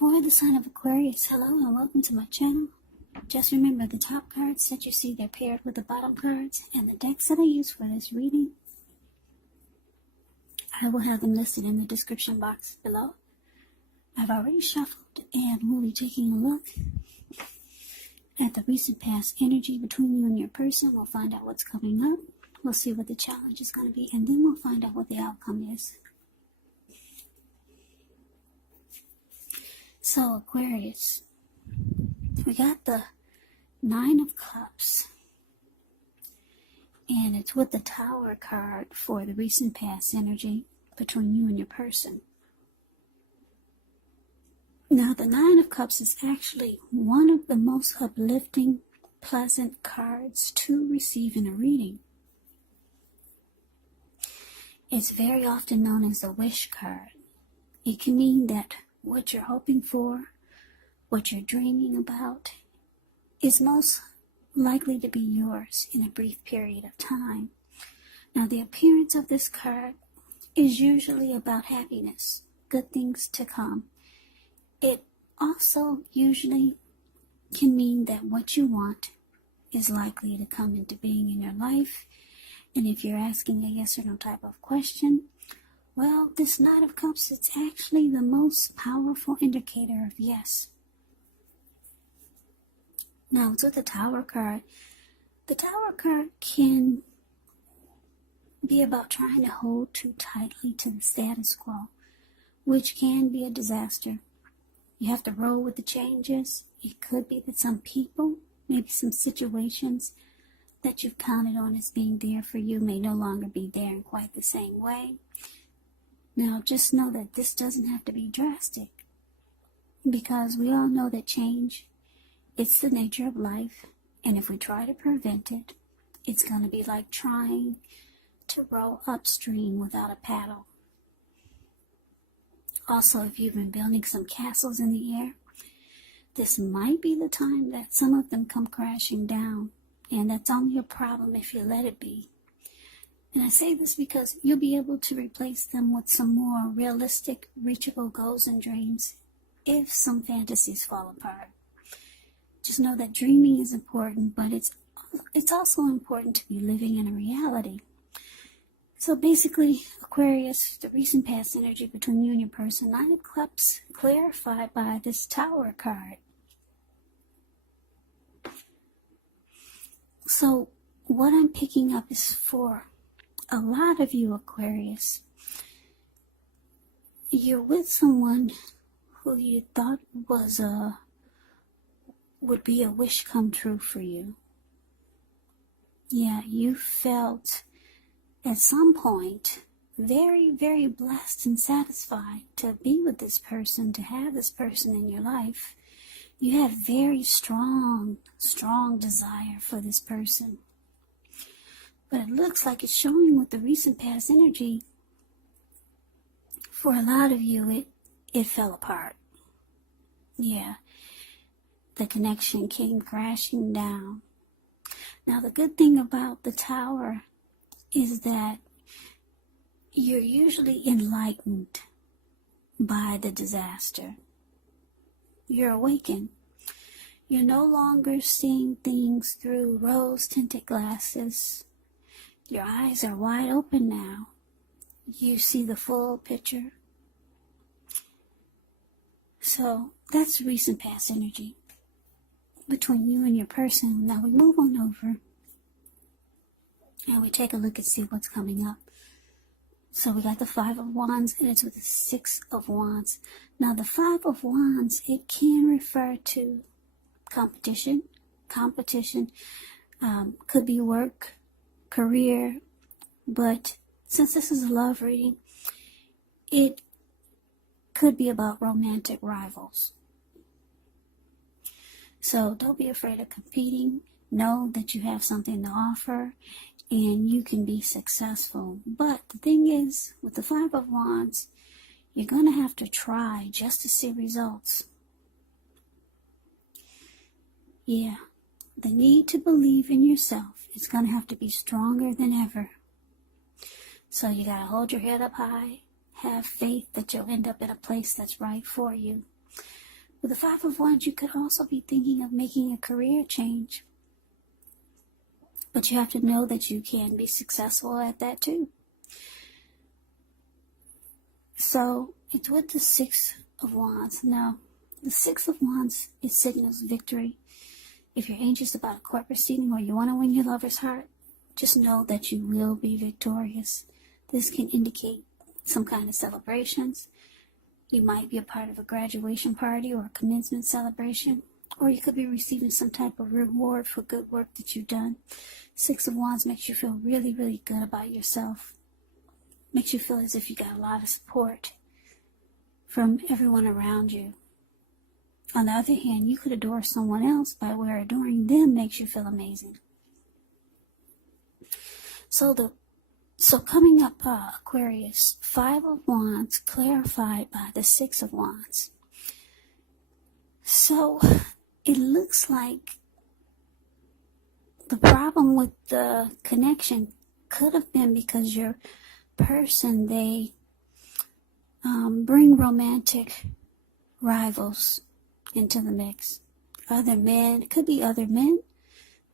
For the sign of Aquarius, hello and welcome to my channel. Just remember the top cards that you see, they're paired with the bottom cards, and the decks that I use for this reading, I will have them listed in the description box below. I've already shuffled and we'll be taking a look at the recent past energy between you and your person. We'll find out what's coming up. We'll see what the challenge is going to be, and then we'll find out what the outcome is. So Aquarius, we got the Nine of Cups, and it's with the Tower card for the recent past energy between you and your person. Now the Nine of Cups is actually one of the most uplifting, pleasant cards to receive in a reading. It's very often known as the wish card. It can mean that what you're hoping for, what you're dreaming about, is most likely to be yours in a brief period of time. Now, the appearance of this card is usually about happiness, good things to come. It also usually can mean that what you want is likely to come into being in your life. And if you're asking a yes or no type of question, well, this Knight of Cups, it's actually the most powerful indicator of yes. Now, it's with the Tower card. The Tower card can be about trying to hold too tightly to the status quo, which can be a disaster. You have to roll with the changes. It could be that some people, maybe some situations that you've counted on as being there for you may no longer be there in quite the same way. Now, just know that this doesn't have to be drastic, because we all know that change, it's the nature of life, and if we try to prevent it, it's going to be like trying to row upstream without a paddle. Also, if you've been building some castles in the air, this might be the time that some of them come crashing down, and that's only a problem if you let it be. And I say this because you'll be able to replace them with some more realistic, reachable goals and dreams if some fantasies fall apart. Just know that dreaming is important, but it's also important to be living in a reality. So basically, Aquarius, the recent past energy between you and your person, Nine of Cups, clarified by this Tower card. So what I'm picking up is for a lot of you Aquarius, you're with someone who you thought would be a wish come true for you. Yeah, you felt at some point very, very blessed and satisfied to be with this person, to have this person in your life. You had very strong desire for this person. But it looks like it's showing with the recent past energy, for a lot of you, it fell apart. Yeah, the connection came crashing down. Now, the good thing about the Tower is that you're usually enlightened by the disaster. You're awakened. You're no longer seeing things through rose-tinted glasses. Your eyes are wide open now. You see the full picture. So that's recent past energy between you and your person. Now we move on over and we take a look and see what's coming up. So we got the Five of Wands, and it's with the Six of Wands. Now the Five of Wands, it can refer to competition. Could be work, career, but since this is a love reading, it could be about romantic rivals. So don't be afraid of competing. Know that you have something to offer and you can be successful. But the thing is, with the Five of Wands, you're going to have to try just to see results. Yeah, the need to believe in yourself is going to have to be stronger than ever. So you got to hold your head up high, have faith that you'll end up in a place that's right for you. With the Five of Wands, you could also be thinking of making a career change. But you have to know that you can be successful at that too. So it's with the Six of Wands. Now, the Six of Wands, it signals victory. If you're anxious about a court proceeding or you want to win your lover's heart, just know that you will be victorious. This can indicate some kind of celebrations. You might be a part of a graduation party or a commencement celebration, or you could be receiving some type of reward for good work that you've done. Six of Wands makes you feel really, really good about yourself. Makes you feel as if you got a lot of support from everyone around you. On the other hand, you could adore someone else by where adoring them makes you feel amazing. So coming up, Aquarius, Five of Wands clarified by the Six of Wands. So it looks like the problem with the connection could have been because your person, they bring romantic rivals into the mix. Other men, it could be other men,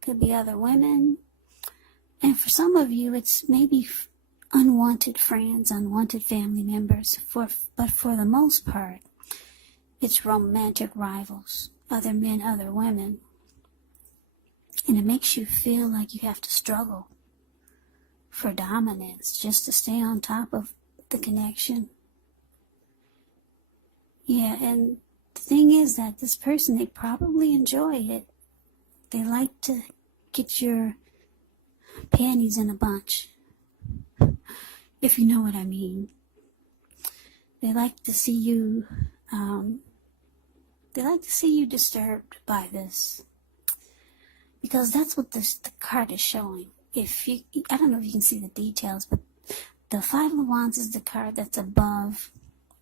could be other women. And for some of you, it's maybe unwanted friends, unwanted family members. But for the most part, it's romantic rivals, other men, other women. And it makes you feel like you have to struggle for dominance just to stay on top of the connection. Yeah, and the thing is that this person, they probably enjoy it. They like to get your panties in a bunch, if you know what I mean. They like to see you, disturbed by this, because that's what the card is showing. I don't know if you can see the details, but the Five of Wands is the card that's above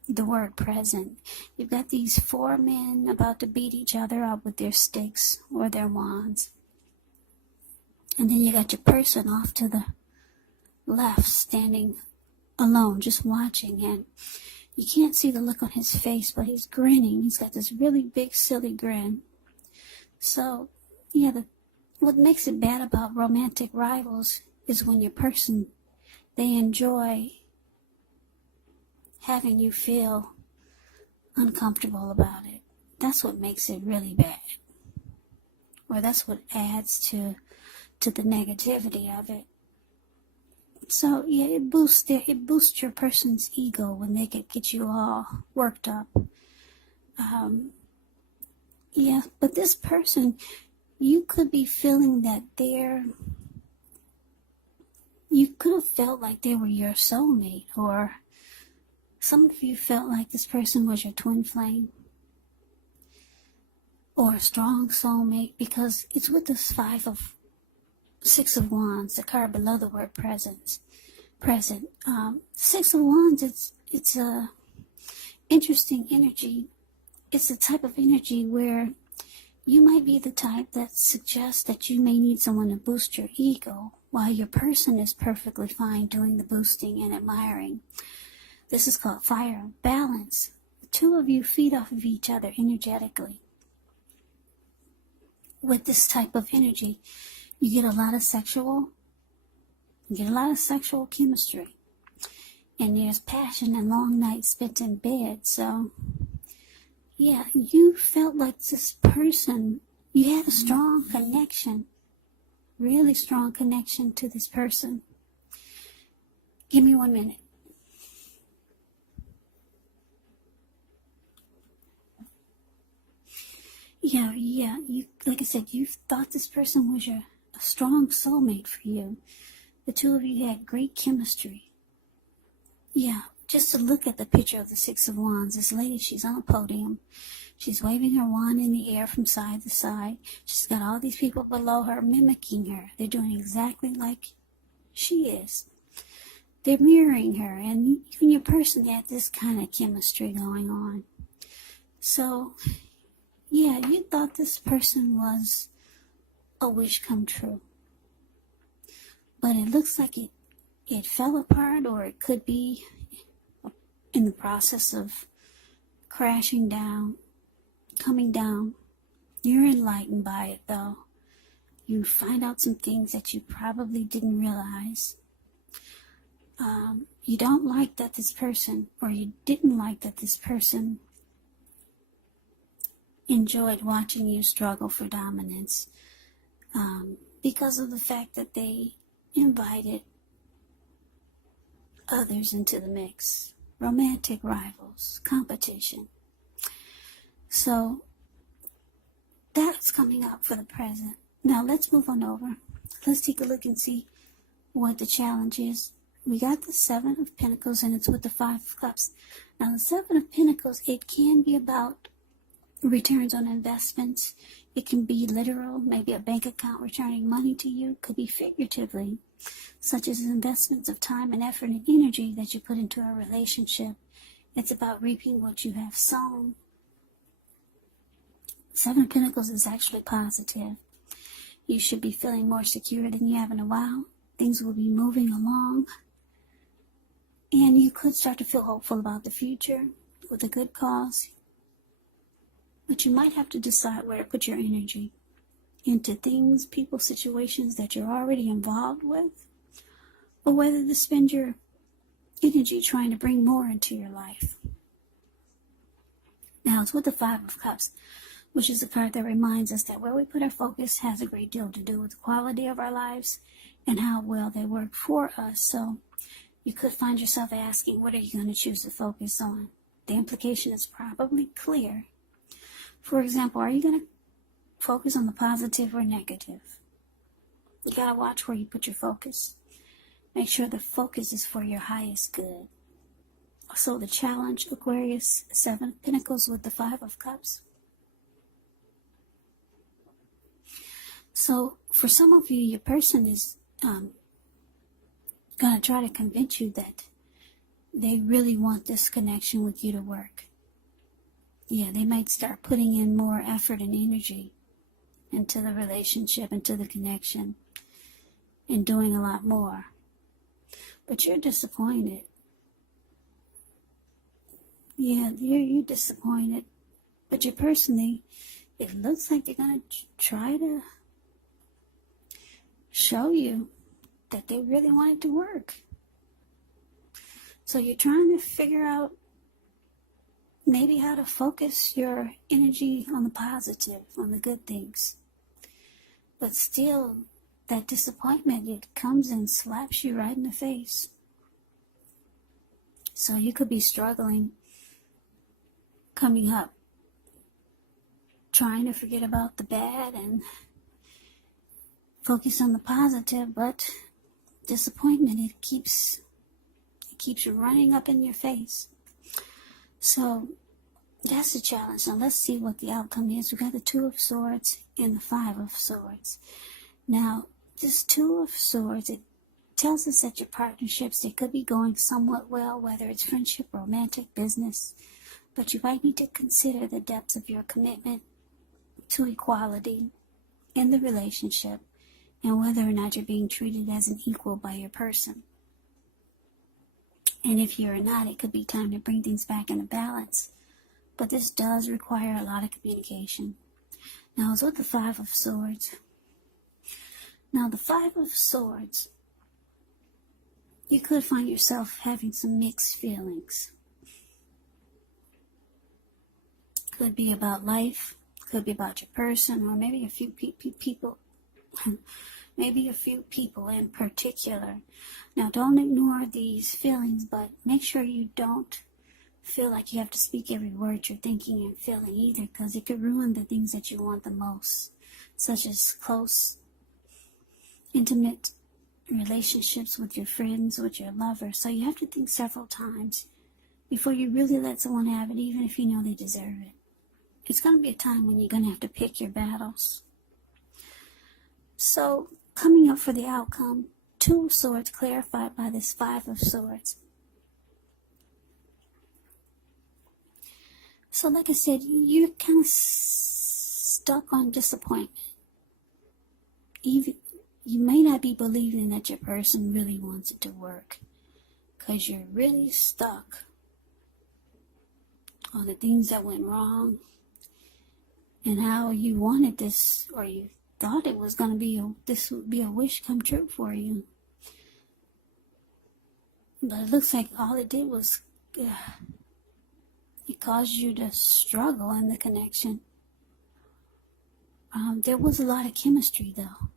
the word present. You've got these four men about to beat each other up with their sticks or their wands. And then you got your person off to the left, standing alone, just watching. And you can't see the look on his face, but he's grinning. He's got this really big, silly grin. So, yeah, what makes it bad about romantic rivals is when your person, they enjoy having you feel uncomfortable about it. That's what makes it really bad. Or that's what adds to the negativity of it. So yeah, it boosts your person's ego when they could get you all worked up. Yeah, but this person, you could be feeling that you could have felt like they were your soulmate, or some of you felt like this person was your twin flame or a strong soulmate, because it's with this Six of Wands, the card below the word present. Six of Wands, it's a interesting energy. It's the type of energy where you might be the type that suggests that you may need someone to boost your ego, while your person is perfectly fine doing the boosting and admiring. This is called fire balance. The two of you feed off of each other energetically. With this type of energy, you get a lot of sexual chemistry. And there's passion and long nights spent in bed. So, yeah, you felt like this person, you had a strong connection, really strong connection to this person. Give me 1 minute. Yeah, you, like I said, you thought this person was a strong soulmate for you. The two of you had great chemistry. Yeah, just to look at the picture of the Six of Wands, this lady, she's on a podium. She's waving her wand in the air from side to side. She's got all these people below her mimicking her. They're doing exactly like she is. They're mirroring her, and you and your person had this kind of chemistry going on. So, yeah, you thought this person was a wish come true. But it looks like it fell apart, or it could be in the process of crashing down. coming down. You're enlightened by it, though. You find out some things that you probably didn't realize. You don't like that this person, or you didn't like that this person enjoyed watching you struggle for dominance, because of the fact that they invited others into the mix. Romantic rivals, competition. So that's coming up for the present. Now let's move on over. Let's take a look and see what the challenge is. We got the Seven of Pentacles, and it's with the Five of Cups. Now the Seven of Pentacles, it can be about returns on investments. It can be literal, maybe a bank account returning money to you. It could be figuratively, such as investments of time and effort and energy that you put into a relationship. It's about reaping what you have sown. Seven of Pentacles is actually positive. You should be feeling more secure than you have in a while. Things will be moving along. And you could start to feel hopeful about the future with a good cause. But you might have to decide where to put your energy. Into things, people, situations that you're already involved with. Or whether to spend your energy trying to bring more into your life. Now it's with the Five of Cups, which is a card that reminds us that where we put our focus has a great deal to do with the quality of our lives and how well they work for us. So you could find yourself asking, what are you going to choose to focus on? The implication is probably clear. For example, are you going to focus on the positive or negative? You got to watch where you put your focus. Make sure the focus is for your highest good. So the challenge, Aquarius, Seven of Pentacles with the Five of Cups. So for some of you, your person is going to try to convince you that they really want this connection with you to work. Yeah, they might start putting in more effort and energy into the relationship, into the connection, and doing a lot more. But you're disappointed. Yeah, you're disappointed. But you personally, it looks like they're going to try to show you that they really want it to work. So you're trying to figure out maybe how to focus your energy on the positive, on the good things. But still, that disappointment, it comes and slaps you right in the face. So you could be struggling coming up, trying to forget about the bad and focus on the positive, but disappointment, it keeps running up in your face. So that's the challenge. Now let's see what the outcome is. We got the Two of Swords and the Five of Swords. Now this Two of Swords, it tells us that your partnerships, they could be going somewhat well, whether it's friendship, romantic, business, but you might need to consider the depths of your commitment to equality in the relationship and whether or not you're being treated as an equal by your person. And if you're not, it could be time to bring things back into balance. But this does require a lot of communication. Now, it's with the Five of Swords. Now, the Five of Swords, you could find yourself having some mixed feelings. Could be about life, could be about your person, or maybe a few people, maybe a few people in particular. Now, don't ignore these feelings, but make sure you don't feel like you have to speak every word you're thinking and feeling either, because it could ruin the things that you want the most, such as close, intimate relationships with your friends, with your lover. So you have to think several times before you really let someone have it, even if you know they deserve it. It's going to be a time when you're going to have to pick your battles. So, coming up for the outcome, Two of Swords clarified by this Five of Swords. So, like I said, you're kind of stuck on disappointment. Even you may not be believing that your person really wants it to work, because you're really stuck on the things that went wrong, and how you wanted this, or you thought it was going to be this would be a wish come true for you. But it looks like all it did was it caused you to struggle in the connection. There was a lot of chemistry, though,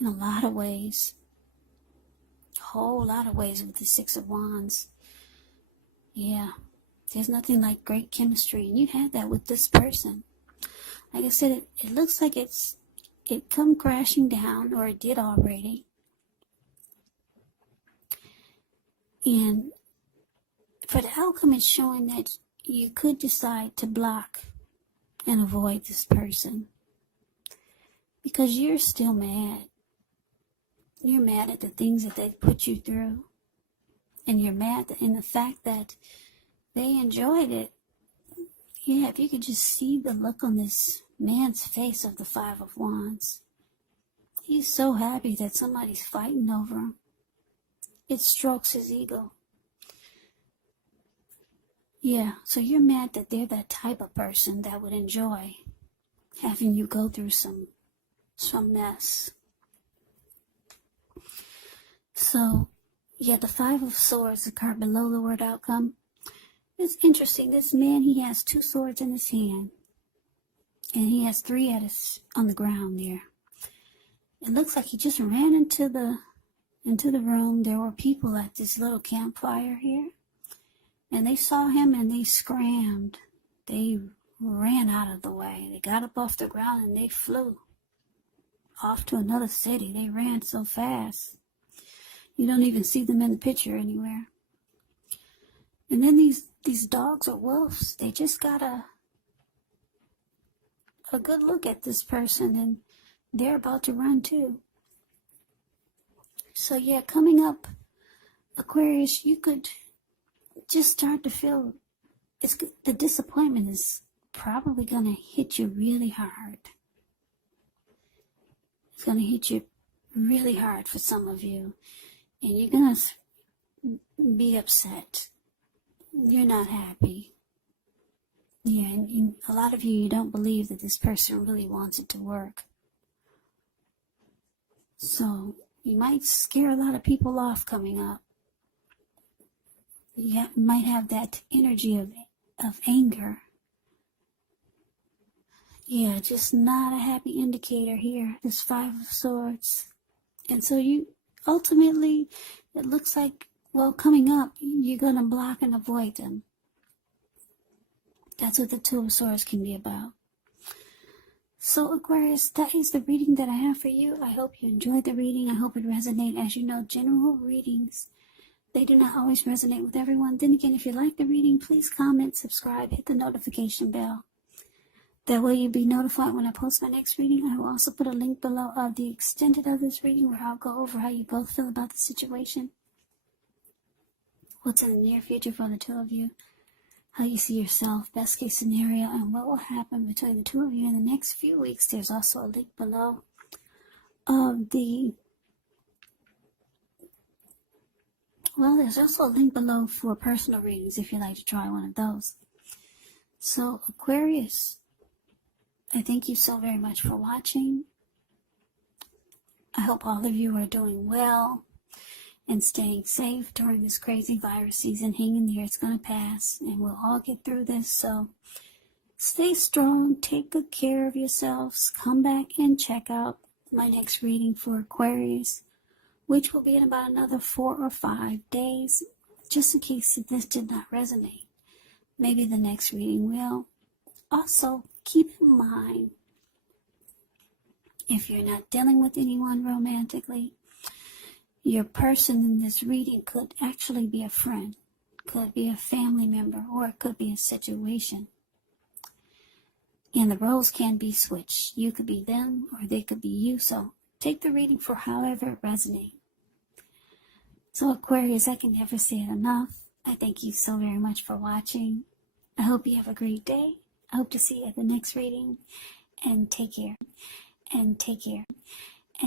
in a lot of ways. A whole lot of ways with the Six of Wands. Yeah, there's nothing like great chemistry, and you had that with this person. Like I said, it looks like it come crashing down, or it did already. And for the outcome, it's showing that you could decide to block and avoid this person because you're still mad. You're mad at the things that they put you through, and you're mad in the fact that they enjoyed it. Yeah, if you could just see the look on this man's face of the Five of Wands. He's so happy that somebody's fighting over him. It strokes his ego. Yeah, so you're mad that they're that type of person that would enjoy having you go through some mess. So, yeah, the Five of Swords, the card below the word outcome. It's interesting. This man, he has 2 swords in his hand, and he has 3 on the ground there. It looks like he just ran into the room. There were people at this little campfire here, and they saw him and they scrammed. They ran out of the way. They got up off the ground and they flew off to another city. They ran so fast. You don't even see them in the picture anywhere. And then these dogs or wolves, they just got a good look at this person, and they're about to run too. So yeah, coming up, Aquarius, you could just start to feel the disappointment is probably going to hit you really hard. It's going to hit you really hard for some of you, and you're going to be upset. You're not happy. Yeah, and a lot of you don't believe that this person really wants it to work. So you might scare a lot of people off coming up. You might have that energy of anger. Yeah, just not a happy indicator here. This Five of Swords. And so you, ultimately, it looks like, well, coming up, you're going to block and avoid them. That's what the Two of Swords can be about. So Aquarius, that is the reading that I have for you. I hope you enjoyed the reading. I hope it resonated. As you know, general readings, they do not always resonate with everyone. Then again, if you like the reading, please comment, subscribe, hit the notification bell. That way you'll be notified when I post my next reading. I will also put a link below of the extended of this reading where I'll go over how you both feel about the situation. What's in the near future for the two of you. How you see yourself, best case scenario, and what will happen between the two of you in the next few weeks. There's also a link below of there's also a link below for personal readings if you'd like to try one of those. So Aquarius, I thank you so very much for watching. I hope all of you are doing well and staying safe during this crazy virus season. Hang in there, it's going to pass, and we'll all get through this. So stay strong, take good care of yourselves. Come back and check out my next reading for Aquarius, which will be in about another 4 or 5 days, just in case this did not resonate. Maybe the next reading will. Also, keep in mind, if you're not dealing with anyone romantically, your person in this reading could actually be a friend, could be a family member, or it could be a situation. And the roles can be switched. You could be them, or they could be you. So take the reading for however it resonates. So Aquarius, I can never say it enough. I thank you so very much for watching. I hope you have a great day. I hope to see you at the next reading. And take care. And take care.